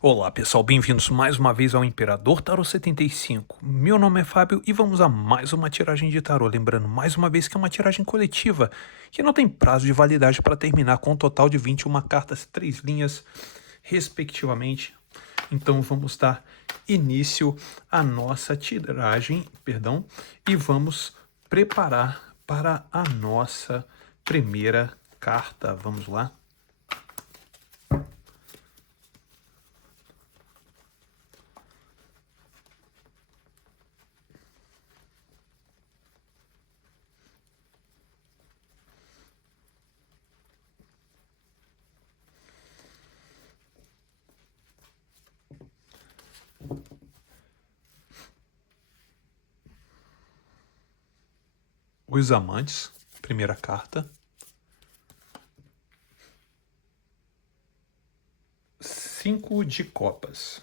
Olá pessoal, bem-vindos mais uma vez ao Imperador Tarô 75. Meu nome é Fábio e vamos a mais uma tiragem de tarô. Lembrando mais uma vez que é uma tiragem coletiva, que não tem prazo de validade para terminar, com um total de 21 cartas, 3 linhas, respectivamente. Então vamos dar início à nossa tiragem, e vamos preparar para a nossa primeira carta. Vamos lá. Os Amantes, primeira carta. 5 de Copas.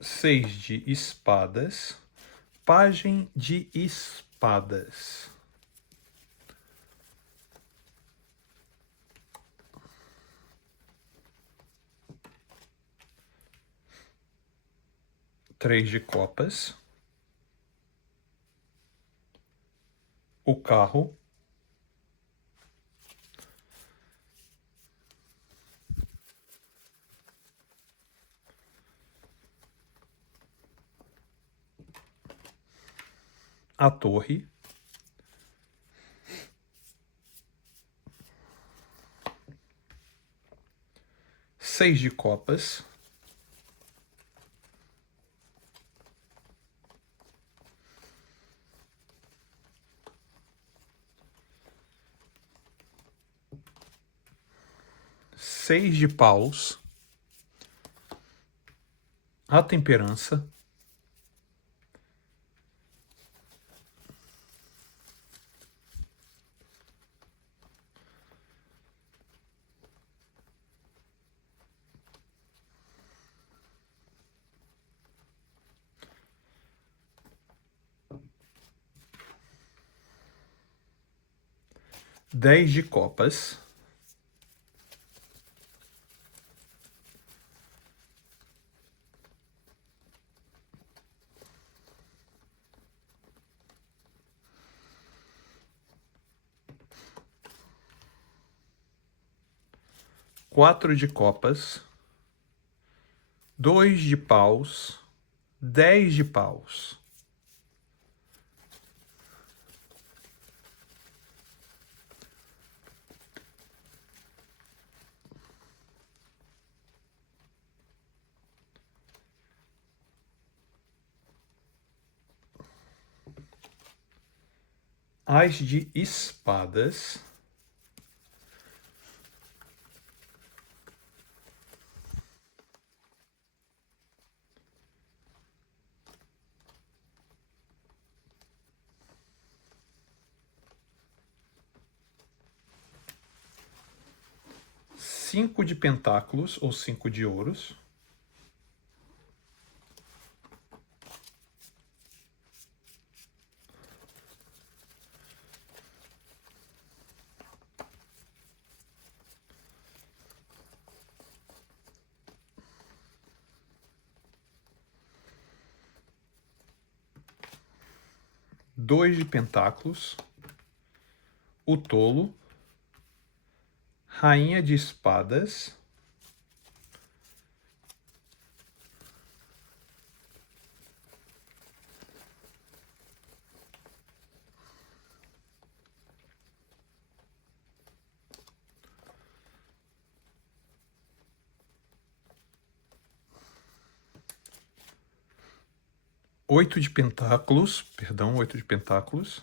Seis de Espadas. Pajem de Espadas. Três de Copas. O Carro. A Torre. Seis de Copas. Seis de Paus. A Temperança. Dez de Copas. Quatro de Copas. Dois de Paus. 10 de Paus. As de Espadas. Cinco de Pentáculos, ou 5 de Ouros. Dois de Pentáculos. O Tolo. Rainha de Espadas. Oito de Pentáculos, perdão, 8 de Pentáculos.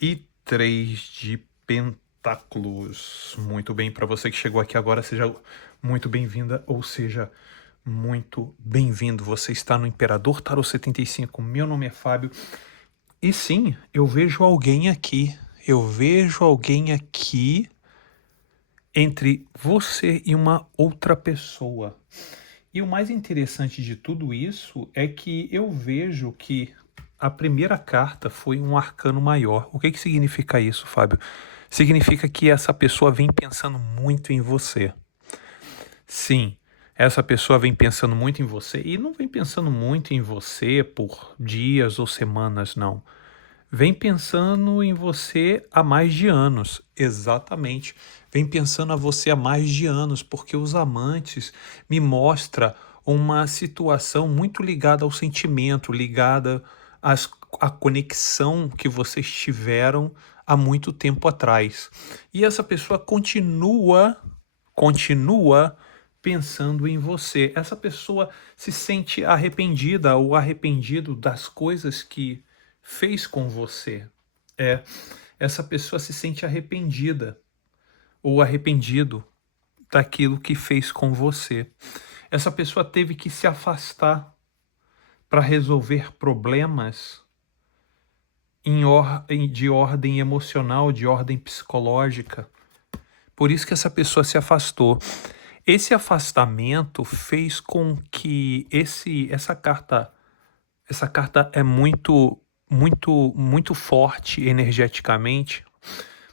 E 3 de Pentáculos. tentáculos. Muito bem, para você que chegou aqui agora, seja muito bem-vinda ou seja muito bem-vindo. Você está no Imperador Tarot 75. Meu nome é Fábio. E sim, eu vejo alguém aqui. Eu vejo alguém aqui entre você e uma outra pessoa. E o mais interessante de tudo isso é que eu vejo que a primeira carta foi um arcano maior. O que que significa isso, Fábio? Significa que essa pessoa vem pensando muito em você. Sim, essa pessoa vem pensando muito em você e não vem pensando muito em você por dias ou semanas, não. Vem pensando em você há mais de anos, exatamente. Vem pensando a você há mais de anos, porque os amantes me mostra uma situação muito ligada ao sentimento, ligada à conexão que vocês tiveram há muito tempo atrás. E essa pessoa continua pensando em você. Essa pessoa se sente arrependida ou arrependido das coisas que fez com você. Essa pessoa se sente arrependida ou arrependido daquilo que fez com você. Essa pessoa teve que se afastar para resolver problemas de ordem emocional, de ordem psicológica. Por isso que essa pessoa se afastou. Esse afastamento fez com que essa carta é muito forte energeticamente,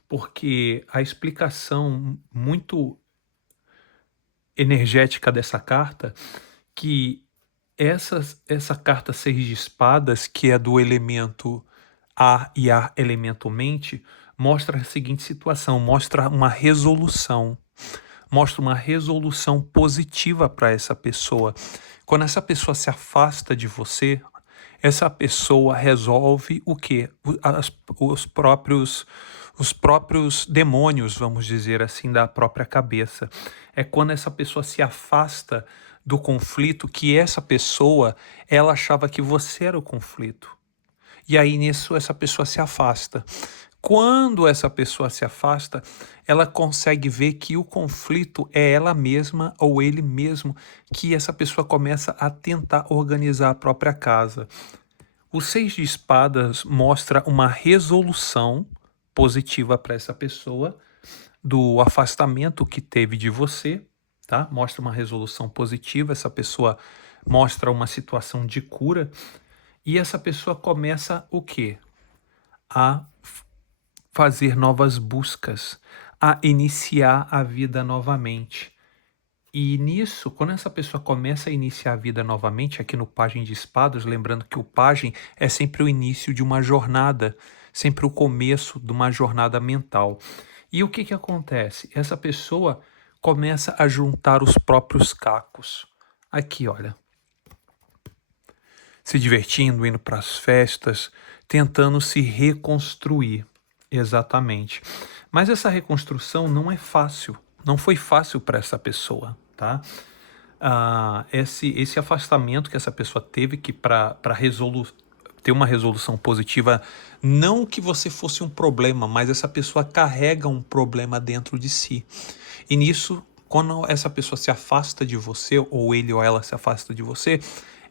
porque a explicação muito energética dessa carta, que essa carta 6 de espadas, que é do elemento ar e ar elemento mente, mostra a seguinte situação, mostra uma resolução positiva para essa pessoa. Quando essa pessoa se afasta de você, essa pessoa resolve o quê? Os próprios demônios, vamos dizer assim, da própria cabeça. É quando essa pessoa se afasta do conflito que essa pessoa, ela achava que você era o conflito. E aí nisso essa pessoa se afasta. Quando essa pessoa se afasta, ela consegue ver que o conflito é ela mesma ou ele mesmo, que essa pessoa começa a tentar organizar a própria casa. O 6 de espadas mostra uma resolução positiva para essa pessoa do afastamento que teve de você, tá? Mostra uma resolução positiva, essa pessoa mostra uma situação de cura e essa pessoa começa o quê? A fazer novas buscas, a iniciar a vida novamente. E nisso, quando essa pessoa começa a iniciar a vida novamente, aqui no Pajem de Espadas, lembrando que o Pajem é sempre o início de uma jornada, sempre o começo de uma jornada mental. E o que que acontece? Essa pessoa começa a juntar os próprios cacos. Aqui, olha. Se divertindo, indo para as festas, tentando se reconstruir. Exatamente. Mas essa reconstrução não é fácil. Não foi fácil para essa pessoa, tá? Esse afastamento que essa pessoa teve que para ter uma resolução positiva, não que você fosse um problema, mas essa pessoa carrega um problema dentro de si. E nisso, quando essa pessoa se afasta de você, ou ele ou ela se afasta de você,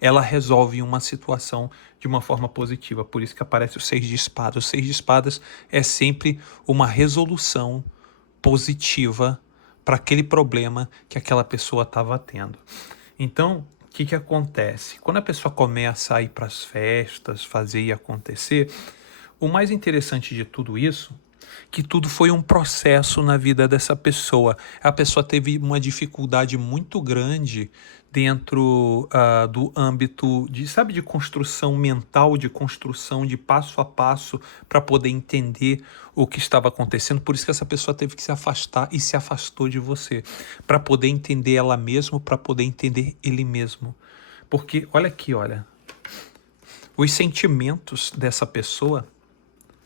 ela resolve uma situação de uma forma positiva. Por isso que aparece o 6 de espadas. O 6 de espadas é sempre uma resolução positiva para aquele problema que aquela pessoa estava tendo. Então, o que que acontece? Quando a pessoa começa a ir para as festas, fazer e acontecer, o mais interessante de tudo isso, que tudo foi um processo na vida dessa pessoa. A pessoa teve uma dificuldade muito grande dentro do âmbito de construção mental, de construção de passo a passo para poder entender o que estava acontecendo. Por isso que essa pessoa teve que se afastar e se afastou de você, para poder entender ela mesma, para poder entender ele mesmo. Porque, olha aqui, olha, os sentimentos dessa pessoa,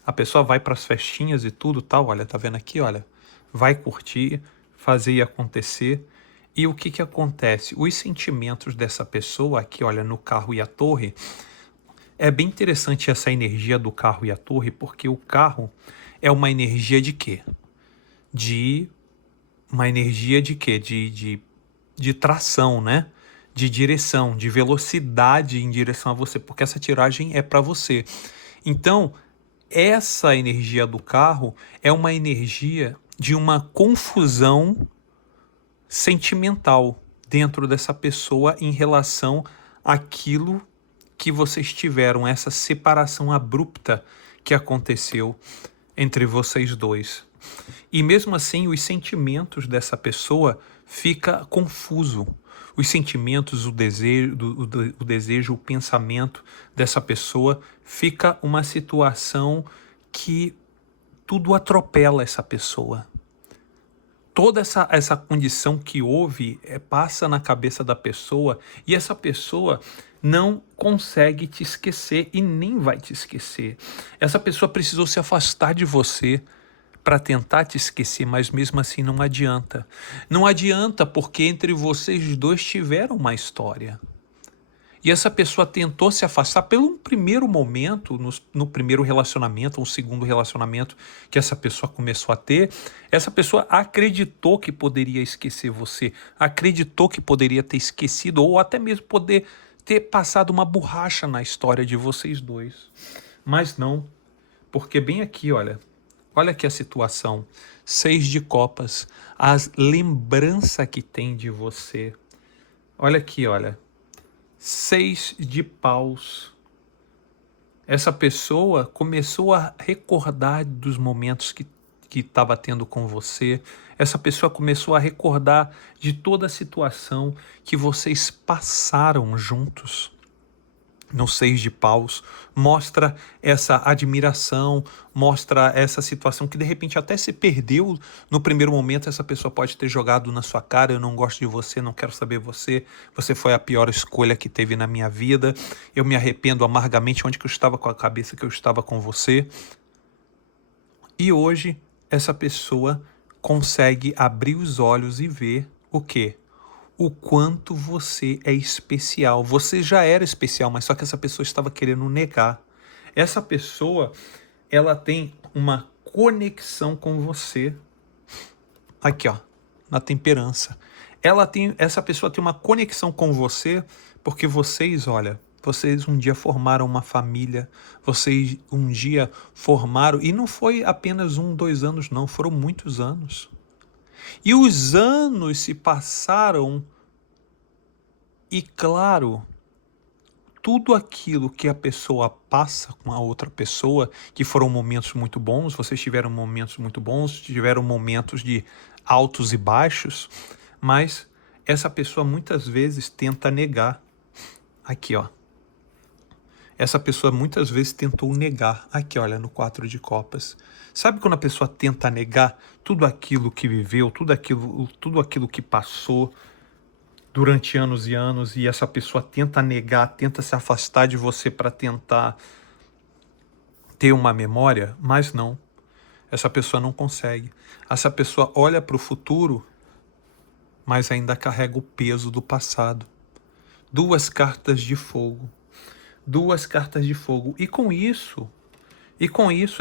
a pessoa vai para as festinhas e tudo, tal, olha, tá vendo aqui, olha, vai curtir, fazer e acontecer. E o que que acontece? Os sentimentos dessa pessoa aqui, olha, no carro e a torre, é bem interessante essa energia do carro e a torre, porque o carro é uma energia de quê? de uma energia de quê? De tração, né? De direção, de velocidade em direção a você, porque essa tiragem é para você. Então, essa energia do carro é uma energia de uma confusão sentimental dentro dessa pessoa em relação àquilo que vocês tiveram, essa separação abrupta que aconteceu entre vocês dois. E mesmo assim, os sentimentos dessa pessoa fica confuso. Os sentimentos, o desejo, o pensamento dessa pessoa fica uma situação que tudo atropela essa pessoa. Toda essa condição que houve passa na cabeça da pessoa e essa pessoa não consegue te esquecer e nem vai te esquecer. Essa pessoa precisou se afastar de você para tentar te esquecer, mas mesmo assim não adianta. Não adianta porque entre vocês dois tiveram uma história. E essa pessoa tentou se afastar pelo um primeiro momento, no primeiro relacionamento, ou segundo relacionamento que essa pessoa começou a ter, essa pessoa acreditou que poderia esquecer você, acreditou que poderia ter esquecido, ou até mesmo poder ter passado uma borracha na história de vocês dois. Mas não, porque bem aqui, olha aqui a situação, 6 de copas, a lembrança que tem de você. Olha aqui, olha, 6 de paus. Essa pessoa começou a recordar dos momentos que estava tendo com você. Essa pessoa começou a recordar de toda a situação que vocês passaram juntos. No 6 de paus, mostra essa admiração, mostra essa situação que de repente até se perdeu no primeiro momento. Essa pessoa pode ter jogado na sua cara: eu não gosto de você, não quero saber você foi a pior escolha que teve na minha vida, eu me arrependo amargamente, onde que eu estava com a cabeça que eu estava com você. E hoje essa pessoa consegue abrir os olhos e ver o quê? O quanto você é especial. Você já era especial, mas só que essa pessoa estava querendo negar. Essa pessoa, ela tem uma conexão com você. Aqui, ó, na temperança. Essa pessoa tem uma conexão com você porque vocês, olha, vocês um dia formaram uma família, vocês um dia formaram, e não foi apenas 1, 2 anos, não, foram muitos anos. E os anos se passaram e, claro, tudo aquilo que a pessoa passa com a outra pessoa, que foram momentos muito bons, vocês tiveram momentos muito bons, tiveram momentos de altos e baixos, mas essa pessoa muitas vezes tenta negar. Aqui, ó. Essa pessoa muitas vezes tentou negar. Aqui, olha, no 4 de copas. Sabe quando a pessoa tenta negar tudo aquilo que viveu, tudo aquilo que passou durante anos e anos, e essa pessoa tenta negar, tenta se afastar de você para tentar ter uma memória, mas não. Essa pessoa não consegue. Essa pessoa olha para o futuro, mas ainda carrega o peso do passado. 2 cartas de fogo. 2 cartas de fogo. E com isso,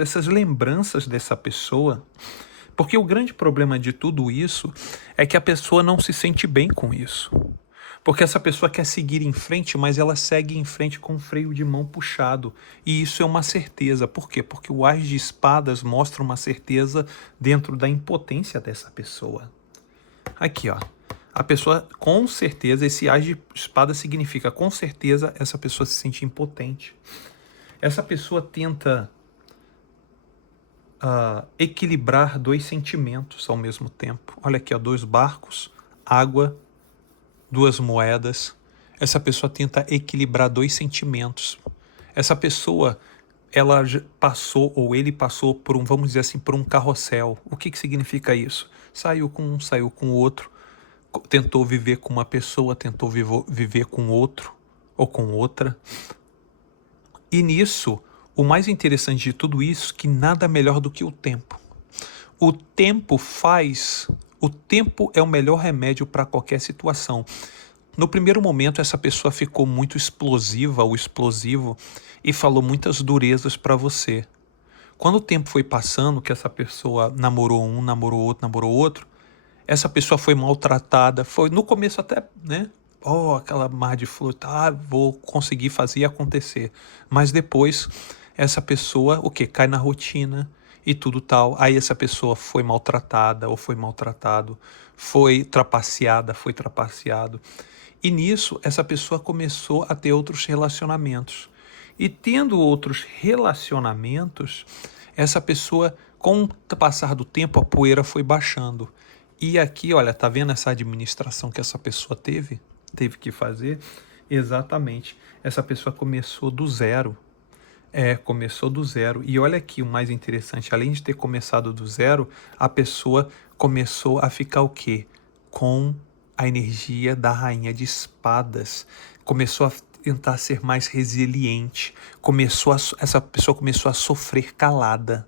essas lembranças dessa pessoa, porque o grande problema de tudo isso é que a pessoa não se sente bem com isso. Porque essa pessoa quer seguir em frente, mas ela segue em frente com o freio de mão puxado. E isso é uma certeza. Por quê? Porque o As de Espadas mostra uma certeza dentro da impotência dessa pessoa. Aqui, ó. A pessoa, com certeza, esse As de Espada significa, com certeza, essa pessoa se sente impotente. Essa pessoa tenta equilibrar 2 sentimentos ao mesmo tempo. Olha aqui, ó, 2 barcos, água, 2 moedas. Essa pessoa tenta equilibrar 2 sentimentos. Essa pessoa, ela passou, ou ele passou por um, vamos dizer assim, por um carrossel. O que significa isso? Saiu com um, saiu com o outro. Tentou viver com uma pessoa, tentou viver com outro ou com outra. E nisso, o mais interessante de tudo isso, que nada melhor do que o tempo. O tempo é o melhor remédio para qualquer situação. No primeiro momento, essa pessoa ficou muito explosiva ou explosivo e falou muitas durezas para você. Quando o tempo foi passando, que essa pessoa namorou um, namorou outro, essa pessoa foi maltratada, foi no começo até, né? Oh, aquela mar de flor, tá, vou conseguir fazer acontecer. Mas depois, essa pessoa, o quê? Cai na rotina e tudo tal. Aí essa pessoa foi maltratada ou foi maltratado, foi trapaceada, foi trapaceado. E nisso, essa pessoa começou a ter outros relacionamentos. E tendo outros relacionamentos, essa pessoa, com o passar do tempo, a poeira foi baixando. E aqui, olha, tá vendo essa administração que essa pessoa teve que fazer? Exatamente. Essa pessoa começou do zero. Começou do zero. E olha aqui o mais interessante, além de ter começado do zero, a pessoa começou a ficar o quê? Com a energia da rainha de espadas. Começou a tentar ser mais resiliente. Essa pessoa começou a sofrer calada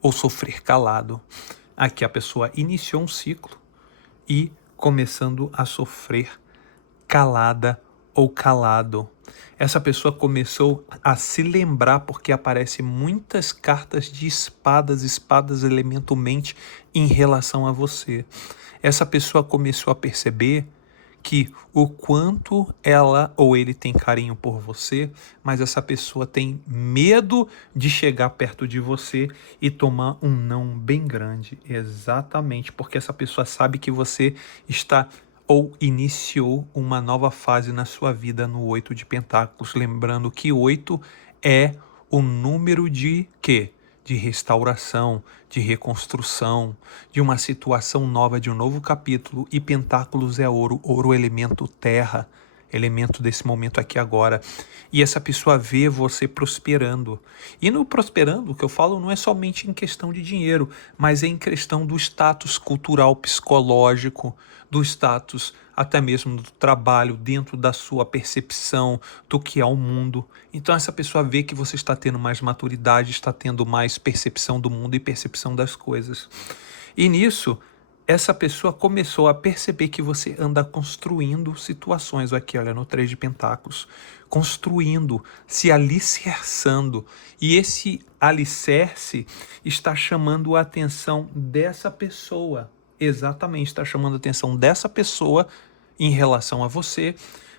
ou sofrer calado. Aqui a pessoa iniciou um ciclo e começando a sofrer calada ou calado. Essa pessoa começou a se lembrar, porque aparecem muitas cartas de espadas, elemento mente, em relação a você. Essa pessoa começou a perceber que o quanto ela ou ele tem carinho por você, mas essa pessoa tem medo de chegar perto de você e tomar um não bem grande. Exatamente, porque essa pessoa sabe que você está ou iniciou uma nova fase na sua vida no 8 de Pentáculos. Lembrando que 8 é o número de quê? De restauração, de reconstrução, de uma situação nova, de um novo capítulo. E Pentáculos é ouro, ouro elemento terra, elemento desse momento aqui agora. E essa pessoa vê você prosperando. E no prosperando, o que eu falo não é somente em questão de dinheiro, mas é em questão do status cultural, psicológico, do status até mesmo do trabalho, dentro da sua percepção do que é o mundo. Então essa pessoa vê que você está tendo mais maturidade, está tendo mais percepção do mundo e percepção das coisas. E nisso, essa pessoa começou a perceber que você anda construindo situações aqui, olha, no 3 de Pentáculos, construindo, se alicerçando. E esse alicerce está chamando a atenção dessa pessoa. Exatamente, está chamando a atenção dessa pessoa em relação a você,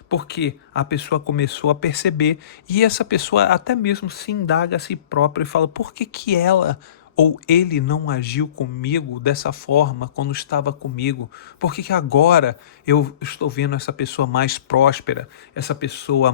porque a pessoa começou a perceber e essa pessoa até mesmo se indaga a si própria e fala: por que que ela ou ele não agiu comigo dessa forma quando estava comigo? Por que que agora eu estou vendo essa pessoa mais próspera, essa pessoa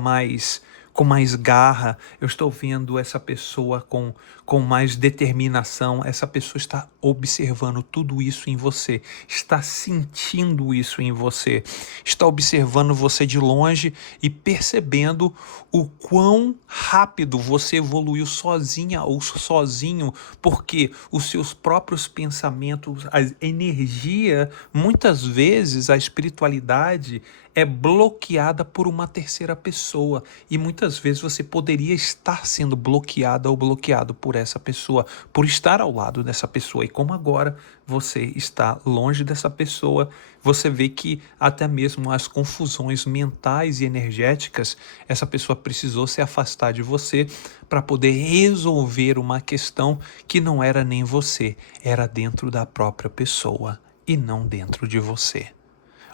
com mais garra, eu estou vendo essa pessoa com mais determinação, essa pessoa está observando tudo isso em você, está sentindo isso em você, está observando você de longe e percebendo o quão rápido você evoluiu sozinha ou sozinho, porque os seus próprios pensamentos, a energia, muitas vezes a espiritualidade é bloqueada por uma terceira pessoa e muitas vezes você poderia estar sendo bloqueada ou bloqueado por essa pessoa, por estar ao lado dessa pessoa. E como agora você está longe dessa pessoa, você vê que até mesmo as confusões mentais e energéticas, essa pessoa precisou se afastar de você para poder resolver uma questão que não era nem você, era dentro da própria pessoa e não dentro de você.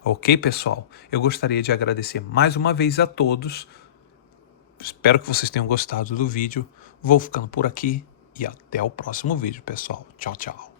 Ok, pessoal? Eu gostaria de agradecer mais uma vez a todos. Espero que vocês tenham gostado do vídeo. Vou ficando por aqui e até o próximo vídeo, pessoal. Tchau, tchau.